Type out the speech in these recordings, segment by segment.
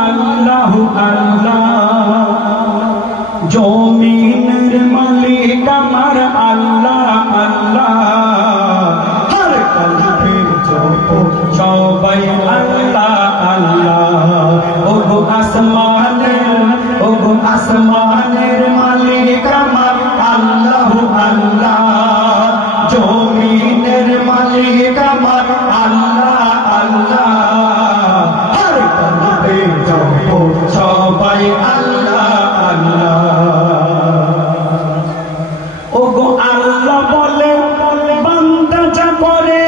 আল্লাহু আল্লাহ, জমিনের মালিক আমার আল্লাহ আল্লাহ, হর কলবে জপো সবাই আল্লাহ আল্লাহ। ওগো আসমানের মালিক আমার আল্লাহু আল্লাহ, জমিনের মালিক আমার আল্লাহ আল্লাহ, হর কলবে জপো সবাই আল্লাহ আল্লাহ। ওগো আল্লাহ বলে বান্দা যা করে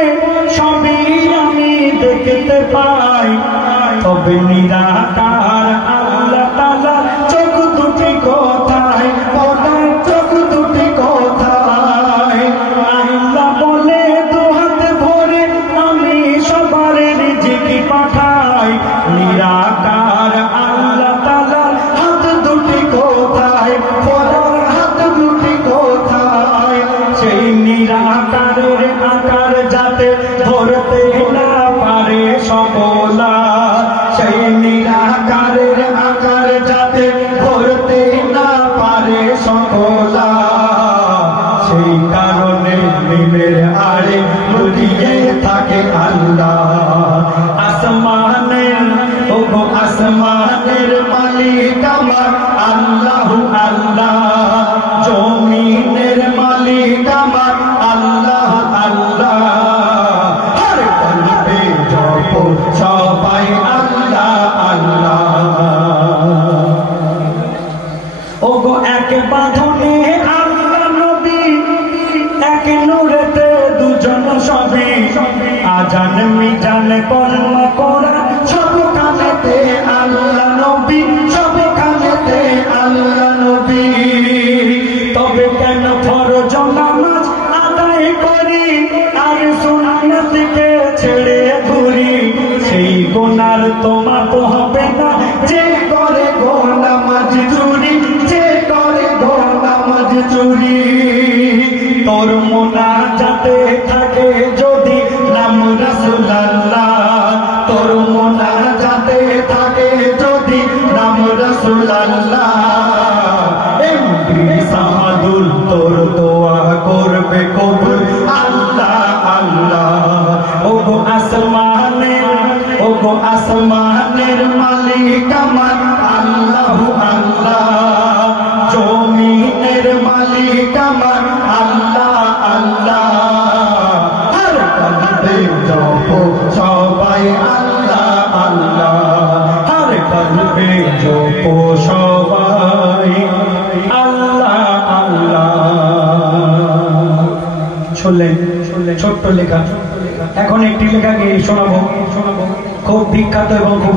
সবই আমি দেখতে পাই, তবে নিরাকার আল্লাহ তাআলা চোখ দুটি কোথায়, ওনার চোখ দুটি কোথায়? আল্লাহ বলে দুহাত ভরে আমি সবার রিজিক পাঠাই, নিরাকার আল্লাহ তাআলা হাত দুটি কোথায়, ওনার হাত দুটি কোথায়? সেই নিরাকারের আকার যাতে ধরতে না পারে সকলা, সেই নিরাকারের আকার যাতে ধরতে না পারে সকলা, সেই কারণে মিমের আড়ে লুকিয়ে থাকে আল্লাহ। আসমানের ওগো আসমানের মালিক আমার আল্লাহু আল্লাহ, জমিনের মালিক আমার আল্লাহ আল্লাহ, হর কলবে জপো সবাই আল্লাহ আল্লাহ। ওগো এক বাঁধনে আল্লাহ নবী, এক নূরেতে দুজন সবই, আজান মিজান কলমা কোরআন সব কানেতে আল্লাহ নবী, সব কানেতে আল্লাহ নবী। তবে কেন ফরজ নামাজ আদায় করি আর সুন্নাতকে ছেড়ে ঘুরি? সেই গুনার তোমার তো হবে না যে করে গো নামাজ চুরি, যে করে গো নামাজ চুরি। তোর মোনাজাতে থাকে যদি নাম রাসূলুল্লাহ, তোর মোনাজাতে থাকে যদি নাম রাসূলুল্লাহ, এমডি সামাদুল তোর দোয়া করবে কবুল আল্লাহ আল্লাহ। ওগো আসমানের মালিক আমার আল্লাহু আল্লাহ, জমিনের মালিক আমার আল্লাহ আল্লাহ, হর কলবে জপো সবাই আল্লাহ আল্লাহ, হর কলবে জপো সবাই আল্লাহ আল্লাহ। শুনলেন ছোট্ট লেখা, এখন একটি লেখা গিয়ে শোনাবো, খুব বিখ্যাত এবং খুব